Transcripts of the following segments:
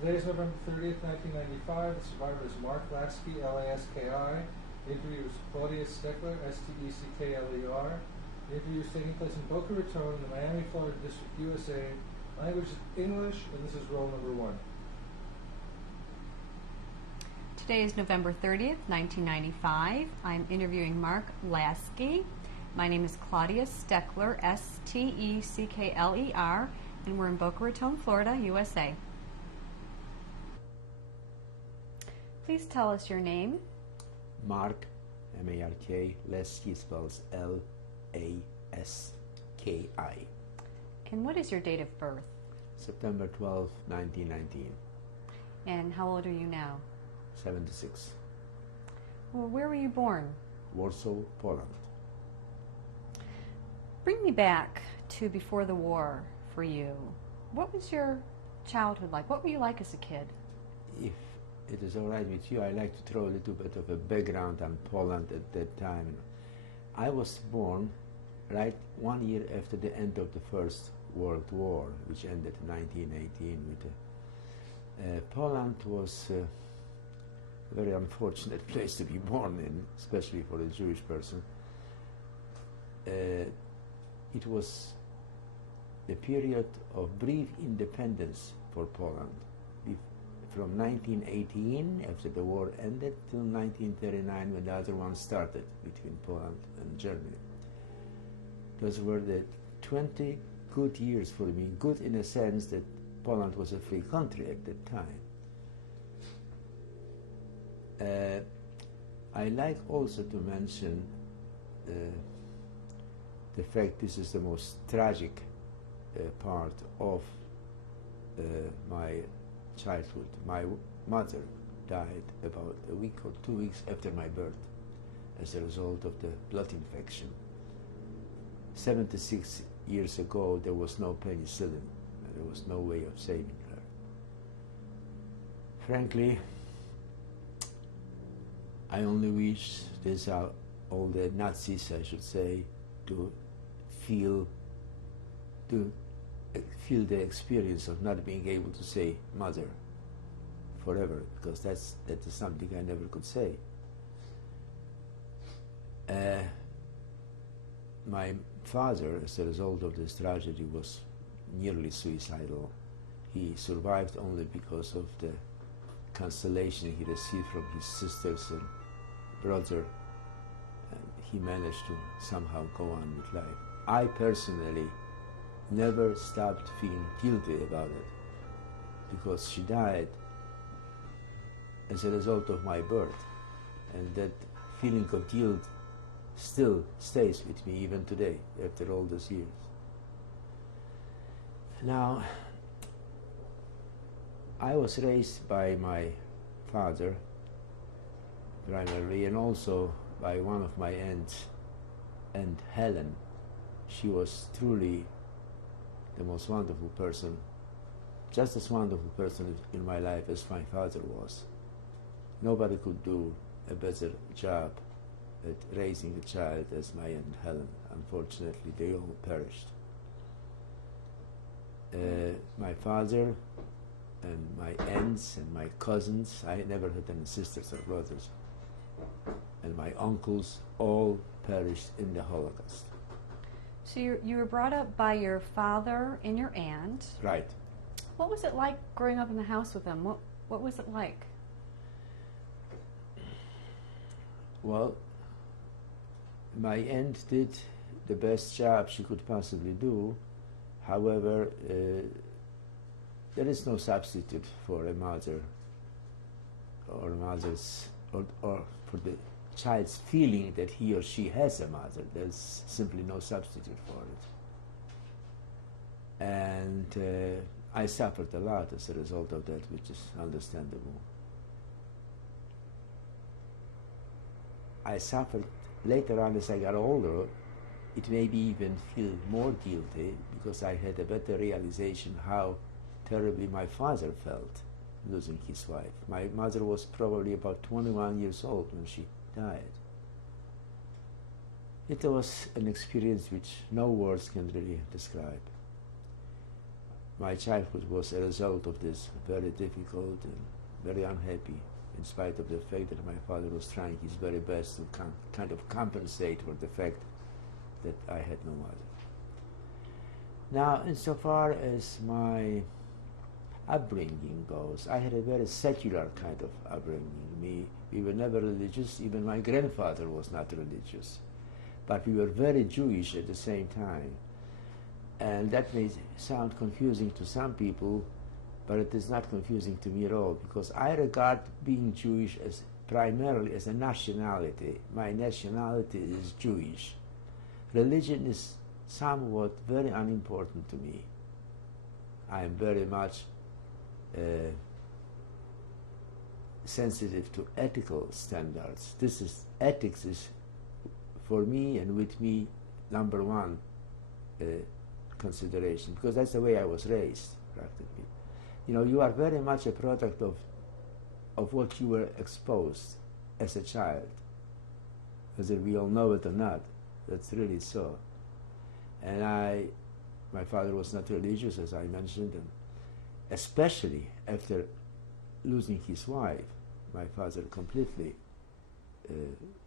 Today is November 30th, 1995. The survivor is Mark Laski, Laski. The interviewer is Claudia Steckler, Steckler. The interview is taking place in Boca Raton in the Miami, Florida District, USA. Language is English, and this is roll number 1. Today is November 30th, 1995. I'm interviewing Mark Laski. My name is Claudia Steckler, Steckler, and we're in Boca Raton, Florida, USA. Please tell us your name. Mark, M-A-R-K, Laski spells L-A-S-K-I. And what is your date of birth? September 12, 1919. And how old are you now? 76. Well, where were you born? Warsaw, Poland. Bring me back to before the war for you. What was your childhood like? What were you like as a kid? If it is all right with you, I'd like to throw a little bit of a background on Poland at that time. I was born right 1 year after the end of the First World War, which ended in 1918. Poland was a very unfortunate place to be born in, especially for a Jewish person. It was the period of brief independence for Poland. From 1918, after the war ended, till 1939, when the other one started between Poland and Germany. Those were the 20 good years for me, good in a sense that Poland was a free country at that time. I like also to mention the fact this is the most tragic part of my childhood. My mother died about a week or 2 weeks after my birth as a result of the blood infection. 76 years ago, there was no penicillin. There was no way of saving her. Frankly, I only wish all the Nazis, I should say, to feel the experience of not being able to say mother forever, because that is something I never could say. My father, as a result of this tragedy, was nearly suicidal. He survived only because of the consolation he received from his sisters and brother, and he managed to somehow go on with life. I personally never stopped feeling guilty about it, because she died as a result of my birth, and that feeling of guilt still stays with me even today, after all those years. Now, I was raised by my father primarily, and also by one of my aunts, Aunt Helen. She was truly the most wonderful person, just as wonderful person in my life as my father was. Nobody could do a better job at raising a child as my Aunt Helen. Unfortunately, they all perished. My father and my aunts and my cousins, I never had any sisters or brothers, and my uncles all perished in the Holocaust. So you were brought up by your father and your aunt. Right. What was it like growing up in the house with them? What was it like? Well, my aunt did the best job she could possibly do. However, there is no substitute for a mother or for the child's feeling that he or she has a mother. There's simply no substitute for it. And I suffered a lot as a result of that, which is understandable. I suffered later on as I got older. It made me even feel more guilty, because I had a better realization how terribly my father felt losing his wife. My mother was probably about 21 years old when she died. It was an experience which no words can really describe. my childhood was a result of this very difficult and very unhappy, in spite of the fact that my father was trying his very best to kind of compensate for the fact that I had no mother. Now, insofar as my upbringing goes, I had a very secular kind of upbringing. We were never religious. Even my grandfather was not religious. But we were very Jewish at the same time. And that may sound confusing to some people, but it is not confusing to me at all, because I regard being Jewish as primarily as a nationality. My nationality is Jewish. Religion is somewhat very unimportant to me. I am very much sensitive to ethical standards. Ethics is, for me and with me, number one consideration, because that's the way I was raised, practically. You know, you are very much a product of what you were exposed as a child, whether we all know it or not. That's really so. And my father was not religious, as I mentioned, and especially after losing his wife, my father completely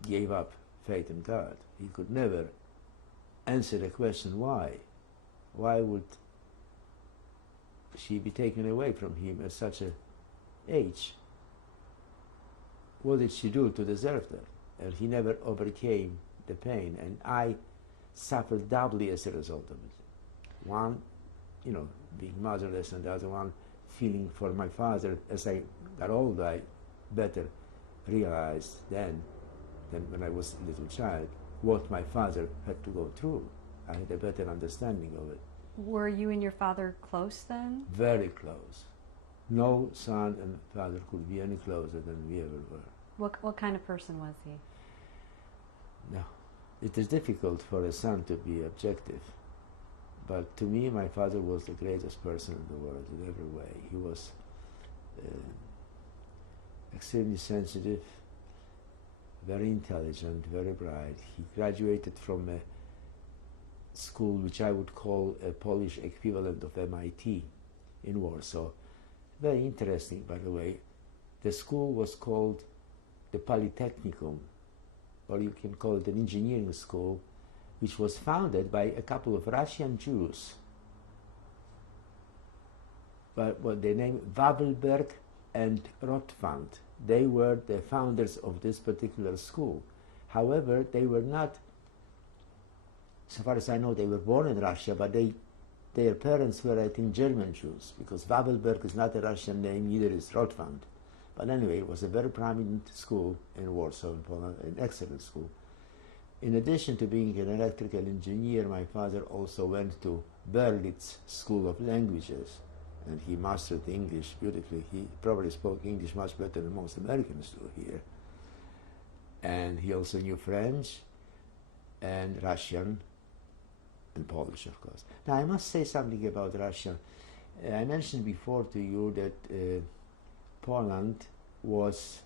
gave up faith in God. He could never answer the question why. Why would she be taken away from him at such an age? What did she do to deserve that? And he never overcame the pain, and I suffered doubly as a result of it. One, you know, being motherless, and the other one, feeling for my father. As I got older, I better realized then than when I was a little child what my father had to go through. I had a better understanding of it. Were you and your father close then? Very close. No son and father could be any closer than we ever were. What kind of person was he? No. It is difficult for a son to be objective, but to me my father was the greatest person in the world in every way. He was extremely sensitive, very intelligent, very bright. He graduated from a school which I would call a Polish equivalent of MIT in Warsaw. Very interesting, by the way. The school was called the Polytechnicum, or you can call it an engineering school, which was founded by a couple of Russian Jews. But what they named Wawelberg and Rotwand. They were the founders of this particular school. However, they were not, so far as I know, they were born in Russia, but their parents were, I think, German Jews, because Wawelberg is not a Russian name, neither is Rotwand. But anyway, it was a very prominent school in Warsaw, in Poland, an excellent school. In addition to being an electrical engineer, my father also went to Berlitz School of Languages, and he mastered English beautifully. He probably spoke English much better than most Americans do here. And he also knew French and Russian and Polish, of course. Now, I must say something about Russia. I mentioned before to you that Poland was,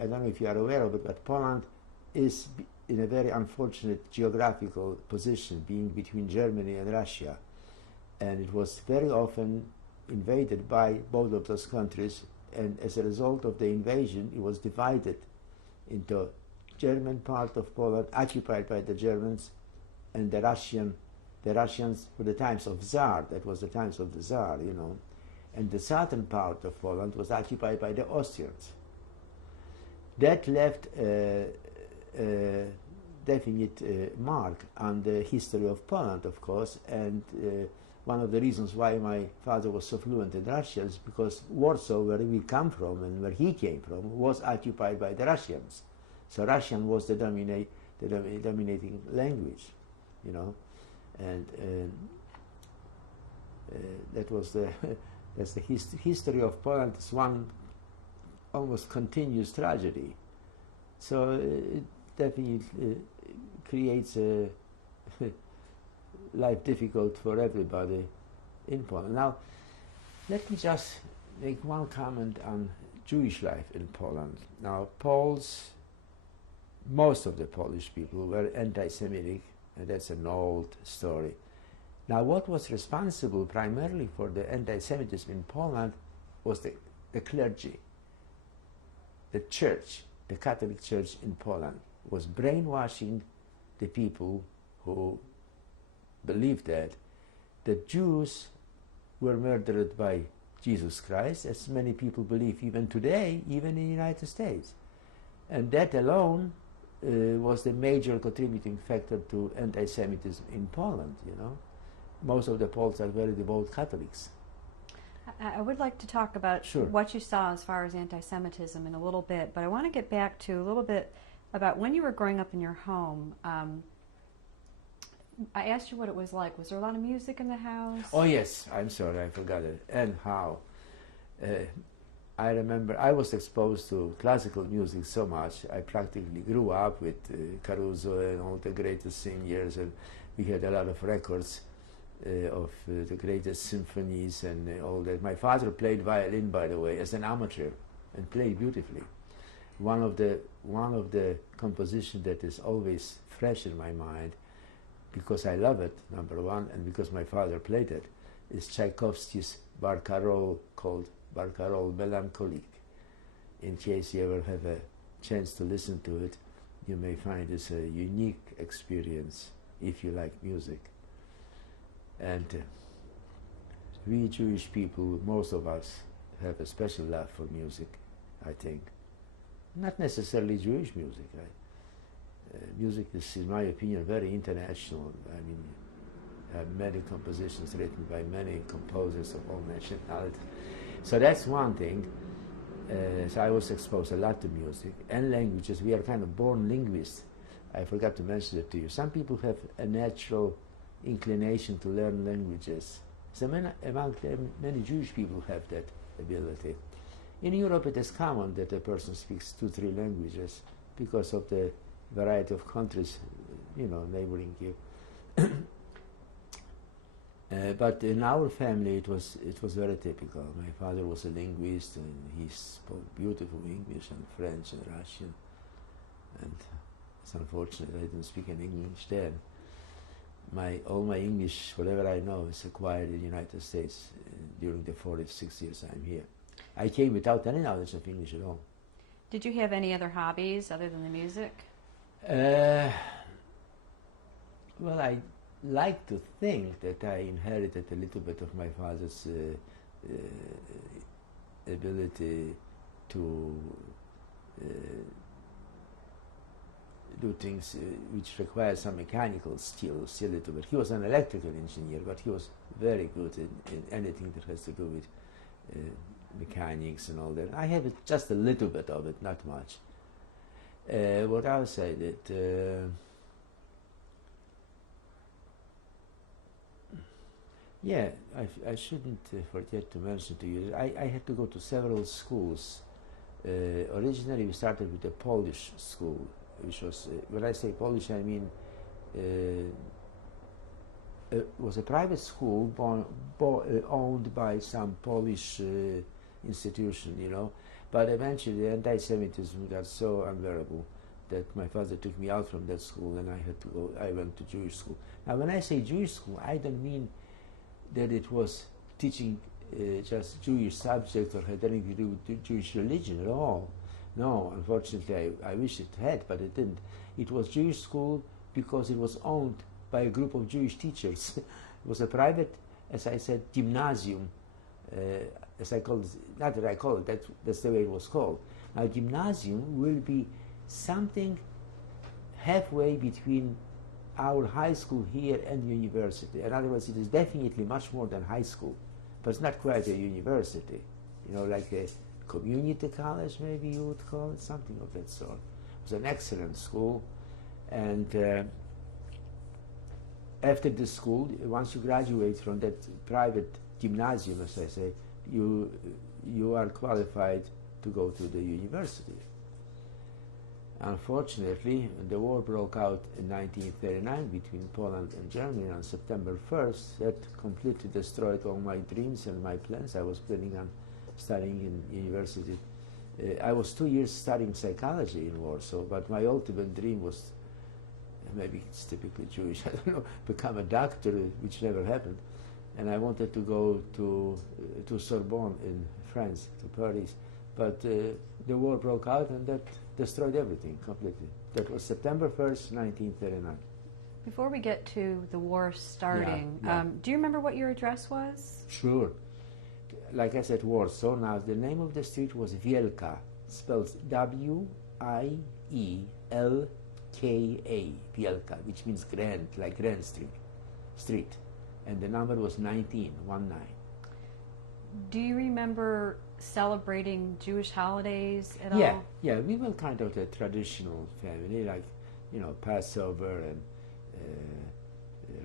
I don't know if you are aware of it, but Poland is in a very unfortunate geographical position, being between Germany and Russia. And it was very often invaded by both of those countries, and as a result of the invasion, it was divided into German part of Poland, occupied by the Germans, and the Russians for the times of Tsar. That was the times of the Tsar, you know. And the southern part of Poland was occupied by the Austrians. That left a definite mark on the history of Poland, of course, and one of the reasons why my father was so fluent in Russian is because Warsaw, where we come from and where he came from, was occupied by the Russians. So Russian was the dominating language, you know, and that was the that's the history of Poland. Is one almost continuous tragedy. So it definitely creates a life difficult for everybody in Poland. Now, let me just make one comment on Jewish life in Poland. Now, most of the Polish people were anti-Semitic, and that's an old story. Now, what was responsible primarily for the anti-Semitism in Poland was the clergy. The church, the Catholic Church in Poland, was brainwashing the people who believed that the Jews were murdered by Jesus Christ, as many people believe even today, even in the United States. And that alone was the major contributing factor to anti-Semitism in Poland, you know. Most of the Poles are very devout Catholics. I would like to talk about Sure. what you saw as far as anti-Semitism in a little bit, but I want to get back to a little bit about when you were growing up in your home. I asked you what it was like. Was there a lot of music in the house? Oh yes, I'm sorry, I forgot it. And how. I remember I was exposed to classical music so much. I practically grew up with Caruso and all the greatest singers, and we had a lot of records of the greatest symphonies and all that. My father played violin, by the way, as an amateur, and played beautifully. One of the compositions that is always fresh in my mind, because I love it, number one, and because my father played it, is Tchaikovsky's Barcarolle, called Barcarolle Melancholique. In case you ever have a chance to listen to it, you may find it's a unique experience if you like music. And we Jewish people, most of us, have a special love for music, I think. Not necessarily Jewish music. Music is, in my opinion, very international. I mean, many compositions written by many composers of all nationalities. So that's one thing. So I was exposed a lot to music and languages. We are kind of born linguists. I forgot to mention it to you. Some people have a natural inclination to learn languages. So among them, many Jewish people have that ability. In Europe, it is common that a person speaks 2-3 languages because of the variety of countries, you know, neighboring you. But in our family, it was very typical. My father was a linguist, and he spoke beautiful English and French and Russian. And it's unfortunate I didn't speak any English then. All my English, whatever I know, is acquired in the United States during the 46 years I'm here. I came without any knowledge of English at all. Did you have any other hobbies other than the music? Well, I like to think that I inherited a little bit of my father's ability to do things which require some mechanical skills a little bit. He was an electrical engineer, but he was very good in anything that has to do with mechanics and all that. I have just a little bit of it, not much. What else I did? Yeah, I shouldn't forget to mention to you, I had to go to several schools. Originally we started with a Polish school, which was, when I say Polish, I mean it was a private school owned by some Polish institution, you know, but eventually the anti-Semitism got so unbearable that my father took me out from that school, and I went to Jewish school. Now when I say Jewish school, I don't mean that it was teaching just Jewish subjects or had anything to do with Jewish religion at all. No, unfortunately, I wish it had, but it didn't. It was Jewish school because it was owned by a group of Jewish teachers. It was a private, as I said, gymnasium, as I call it, not that I call it, that's the way it was called. Now, gymnasium will be something halfway between our high school here and university. In other words, it is definitely much more than high school, but it's not quite a university. You know, like a community college, maybe you would call it, something of that sort. It was an excellent school, and after the school, once you graduate from that private gymnasium, as I say, you are qualified to go to the university. Unfortunately, the war broke out in 1939 between Poland and Germany on September 1st. That completely destroyed all my dreams and my plans. I was planning on studying in university. I was 2 years studying psychology in Warsaw, but my ultimate dream was maybe it's typically Jewish, I don't know, become a doctor, which never happened. And I wanted to go to Sorbonne in France, to Paris. But the war broke out, and that destroyed everything completely. That was September 1st, 1939. Before we get to the war starting, do you remember what your address was? Sure. Like I said, Warsaw. Now, the name of the street was Wielka, spelled W-I-E-L-K-A, Wielka, which means grand, like Grand Street. And the number was 19. Do you remember celebrating Jewish holidays at all? Yeah, we were kind of a traditional family, like, Passover and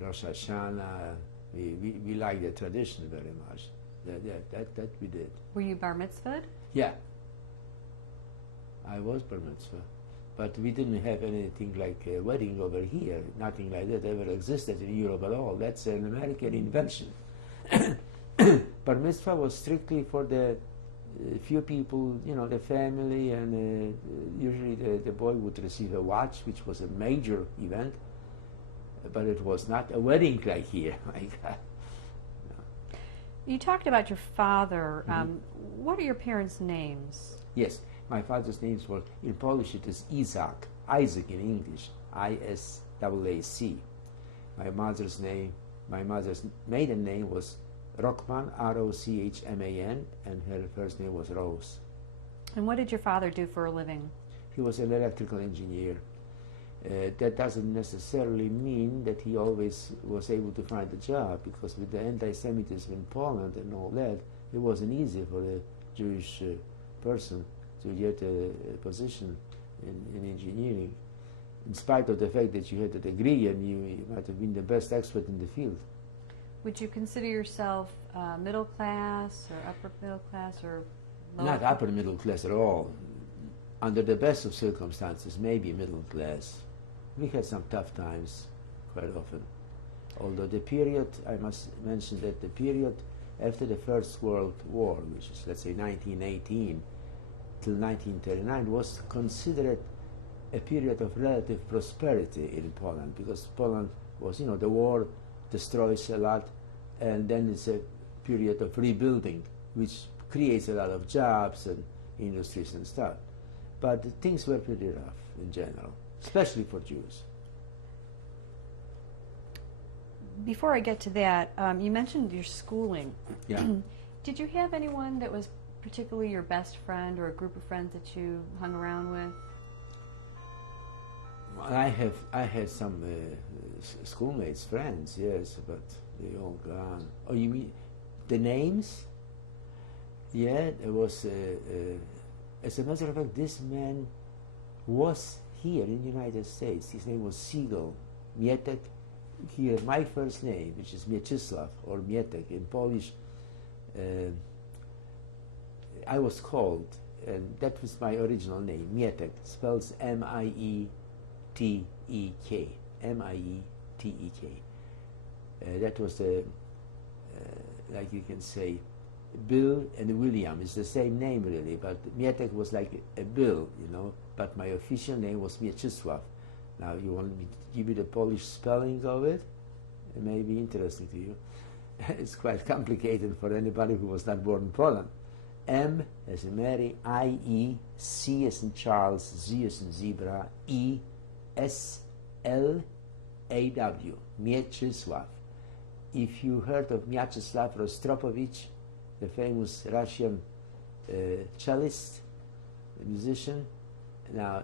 Rosh Hashanah. We like the tradition very much. That we did. Were you bar mitzvahed? Yeah. I was bar mitzvah. But we didn't have anything like a wedding over here. Nothing like that ever existed in Europe at all. That's an American invention. Bar mitzvah was strictly for the few people, the family, and usually the boy would receive a watch, which was a major event, but it was not a wedding like here. My God. No. You talked about your father. What are your parents' names? Yes, my father's names were, in Polish it is Isaac in English, I-S-A-A-C. My mother's maiden name was Rockman, R-O-C-H-M-A-N, and her first name was Rose. And what did your father do for a living? He was an electrical engineer. That doesn't necessarily mean that he always was able to find a job, because with the anti-Semitism in Poland and all that, it wasn't easy for a Jewish person to get a position in engineering, in spite of the fact that you had a degree and you might have been the best expert in the field. Would you consider yourself middle class or upper middle class or lower? Not upper middle class at all. Under the best of circumstances, maybe middle class. We had some tough times quite often. Although the period, I must mention that the period after the First World War, which is, let's say, 1918 till 1939, was considered a period of relative prosperity in Poland, because Poland was, the war destroys a lot, and then it's a period of rebuilding, which creates a lot of jobs and industries and stuff. But things were pretty rough in general, especially for Jews. Before I get to that, you mentioned your schooling. Yeah. Did you have anyone that was particularly your best friend or a group of friends that you hung around with? I had some schoolmates, friends, yes, but they all gone. Oh, you mean the names? Yeah, there was. As a matter of fact, this man was here in the United States. His name was Siegel, Mietek. Here, my first name, which is Mieczysław or Mietek in Polish. I was called, and that was my original name, Mietek, spells M-I-E-T-E-K, M-I-E-T-E-K. That was like you can say, Bill and William. It's the same name really, but Mietek was like a Bill, but my official name was Mieczysław. Now you want me to give you the Polish spelling of it? It may be interesting to you. It's quite complicated for anybody who was not born in Poland. M as in Mary, I-E, C as in Charles, Z as in Zebra, E, S, L, A-W, Mieczysław. If you heard of Mieczysław Rostropovich, the famous Russian cellist, musician, now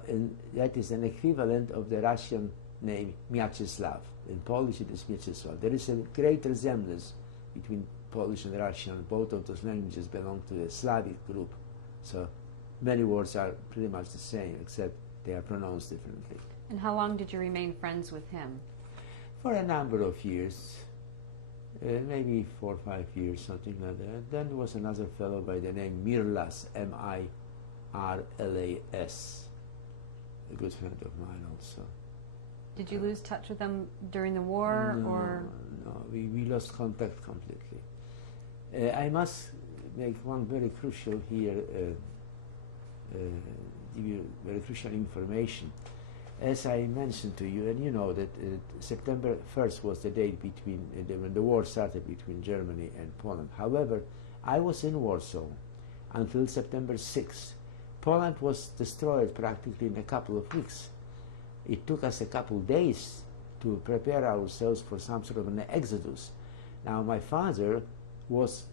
that is an equivalent of the Russian name Mieczysław. In Polish it is Mieczysław. There is a great resemblance between Polish and Russian. Both of those languages belong to the Slavic group. So many words are pretty much the same, except they are pronounced differently. And how long did you remain friends with him? For a number of years. Maybe 4 or 5 years, something like that. Then there was another fellow by the name Mirlas, M-I-R-L-A-S, a good friend of mine also. Did you lose touch with them during the war? No, we lost contact completely. I must make one very crucial here, give you very crucial information. As I mentioned to you, and you know that September 1st was the date between when the war started between Germany and Poland. However, I was in Warsaw until September 6th. Poland was destroyed practically in a couple of weeks. It took us a couple of days to prepare ourselves for some sort of an exodus. Now, my father was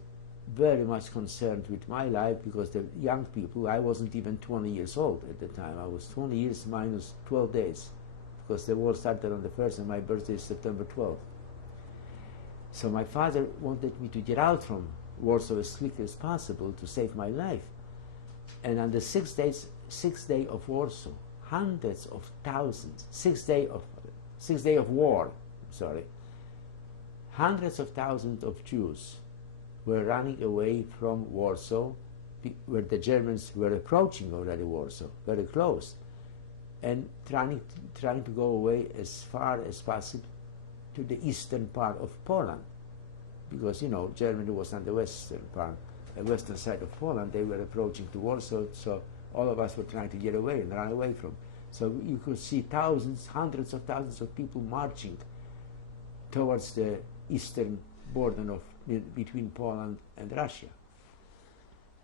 very much concerned with my life because the young people, I wasn't even 20 years old at the time. I was 20 years minus 12 days because the war started on the 1st and my birthday is September 12th. So my father wanted me to get out from Warsaw as quickly as possible to save my life. And on the sixth day of Warsaw, hundreds of thousands, sixth day of war, hundreds of thousands of Jews were running away from Warsaw, where the Germans were approaching already Warsaw, very close, and trying to go away as far as possible to the eastern part of Poland, because you know Germany was on the western part, the western side of Poland. They were approaching to Warsaw, so all of us were trying to get away and run away from. So you could see thousands, hundreds of thousands of people marching towards the eastern border of between Poland and Russia.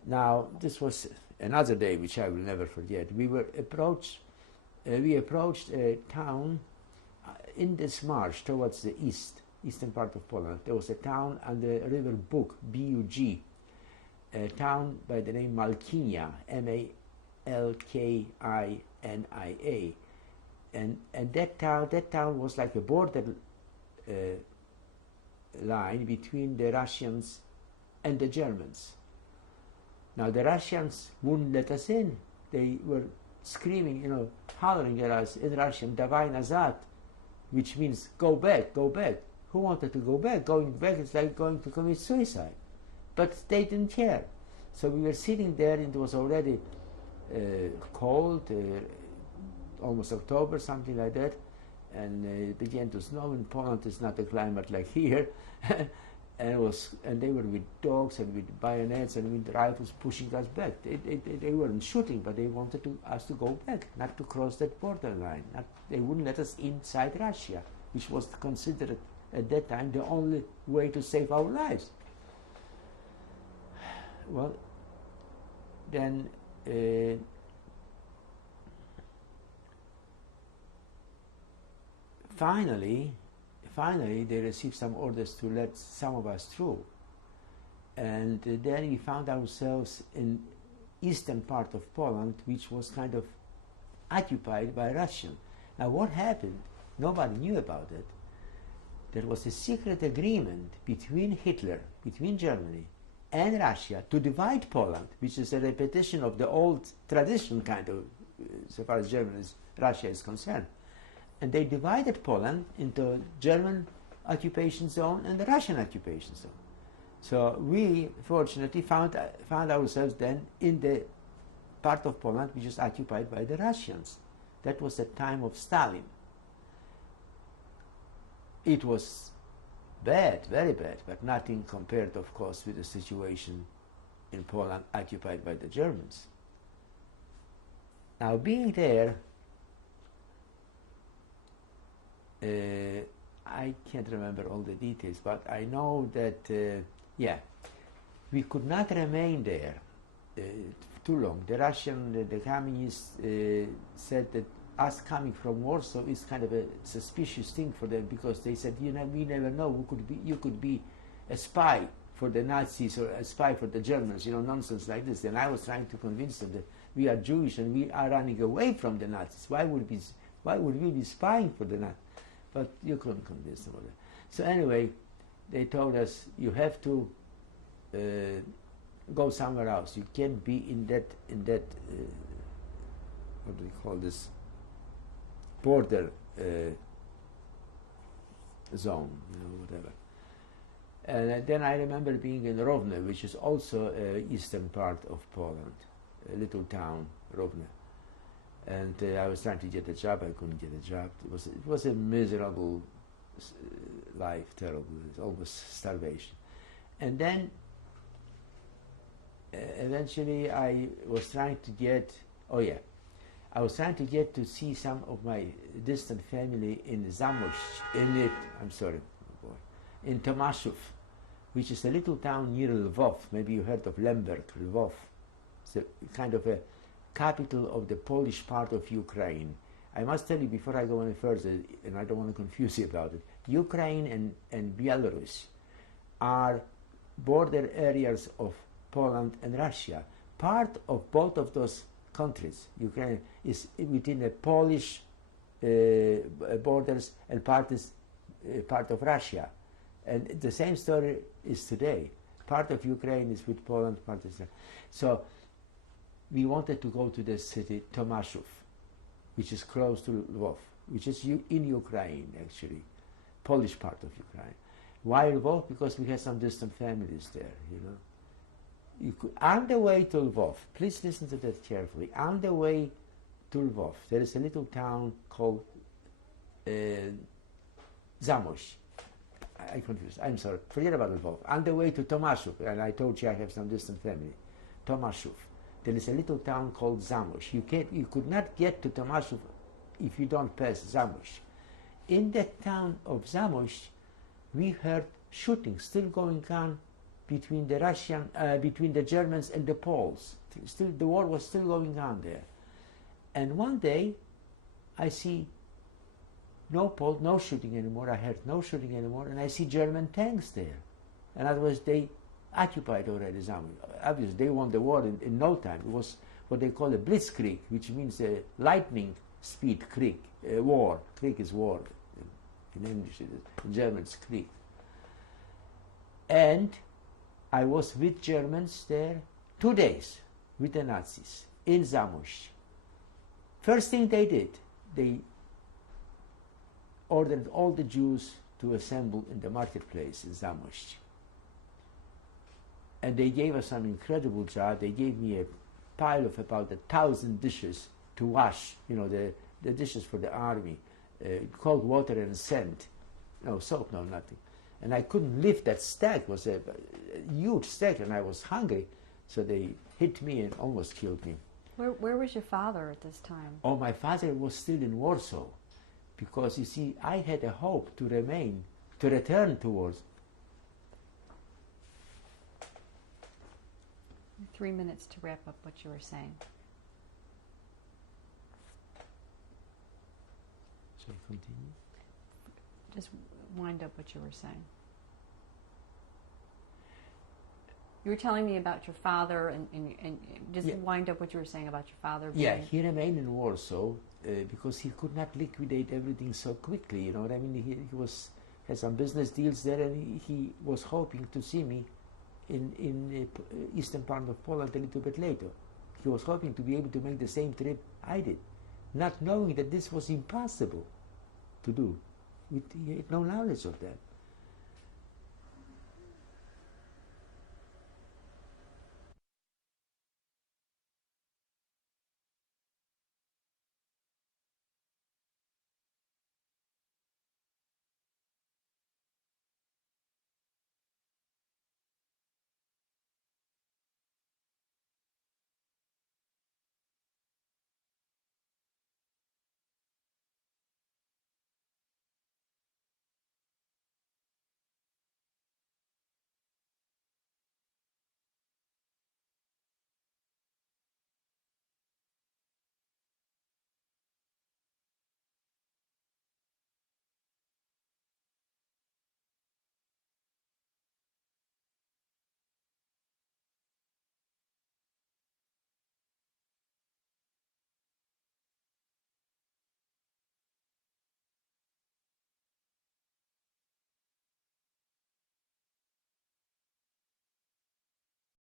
Now, this was another day which I will never forget. We approached a town in this march towards the eastern part of Poland. There was a town on the river Bug, B-U-G, a town by the name Malkinia, M-A-L-K-I-N-I-A. And that town was like a border line between the Russians and the Germans. Now the Russians wouldn't let us in. They were screaming, you know, hollering at us in Russian, "Davai nazad," which means "go back, go back." Who wanted to go back? Going back is like going to commit suicide. But they didn't care. So we were sitting there, and it was already cold, almost October, something like that. And it began to snow. In Poland, it's not a climate like here, and they were with dogs and with bayonets and with rifles pushing us back. They weren't shooting, but they wanted us to go back, not to cross that borderline. They wouldn't let us inside Russia, which was considered at that time the only way to save our lives. Well, then. Finally, they received some orders to let some of us through. And then we found ourselves in eastern part of Poland, which was kind of occupied by Russians. Now what happened? Nobody knew about it. There was a secret agreement between Hitler, between Germany and Russia to divide Poland, which is a repetition of the old tradition kind of, so far as Russia is concerned. And they divided Poland into German occupation zone and the Russian occupation zone. So we, fortunately, found ourselves then in the part of Poland which is occupied by the Russians. That was the time of Stalin. It was bad, very bad, but nothing compared, of course, with the situation in Poland occupied by the Germans. Now, being there, I can't remember all the details, but I know that, we could not remain there too long. The the communists said that us coming from Warsaw is kind of a suspicious thing for them, because they said, we never know, you could be a spy for the Nazis or a spy for the Germans, nonsense like this. And I was trying to convince them that we are Jewish and we are running away from the Nazis. Why would we be spying for the Nazis? But you couldn't convince them of that. So anyway, they told us, you have to go somewhere else. You can't be in that what do we call this, border zone, whatever. And then I remember being in Rovne, which is also eastern part of Poland, a little town, Rovne. And I was trying to get a job. I couldn't get a job. It was a miserable life, terrible. It was almost starvation. And then eventually I was trying to get. I was trying to get to see some of my distant family in in Tomaszów, which is a little town near Lvov. Maybe you heard of Lemberg, Lvov. It's a kind of a capital of the Polish part of Ukraine. I must tell you before I go any further, and I don't want to confuse you about it, Ukraine and Belarus are border areas of Poland and Russia. Part of both of those countries, Ukraine, is within the Polish borders, and part is part of Russia. And the same story is today. Part of Ukraine is with Poland, part is... So we wanted to go to the city Tomaszów, which is close to Lvov, which is in Ukraine, actually, Polish part of Ukraine. Why Lvov? Because we had some distant families there, you know. On the way to Lvov, please listen to that carefully, on the way to Lvov, there is a little town called Zamość. I confused, I'm sorry, forget about Lvov. On the way to Tomaszów, and I told you I have some distant family, Tomaszów, there is a little town called Zamość. You could not get to Tomaszów if you don't pass Zamość. In that town of Zamość, we heard shooting still going on between the Germans and the Poles. Still, the war was still going on there. And one day, I see no shooting anymore. I heard no shooting anymore, and I see German tanks there. And otherwise, they occupied already Zamość. Obviously, they won the war in no time. It was what they call a blitzkrieg, which means a lightning speed krieg, war. Krieg is war. In English, it is. In German, it's Krieg. And I was with Germans there 2 days with the Nazis in Zamość. First thing they did, they ordered all the Jews to assemble in the marketplace in Zamość. And they gave us some incredible job. They gave me a pile of about 1,000 dishes to wash, you know, the dishes for the army, cold water and sand. No soap, no nothing. And I couldn't lift that stack. It was a huge stack, and I was hungry. So they hit me and almost killed me. Where was your father at this time? Oh, my father was still in Warsaw. Because, you see, I had a hope to return to Warsaw. 3 minutes to wrap up what you were saying. Shall I continue? Just wind up what you were saying. You were telling me about your father, and just wind up what you were saying about your father. Yeah, he remained in Warsaw because he could not liquidate everything so quickly. You know what I mean? He had some business deals there, and he was hoping to see me in the eastern part of Poland a little bit later. He was hoping to be able to make the same trip I did, not knowing that this was impossible to do. He had no knowledge of that.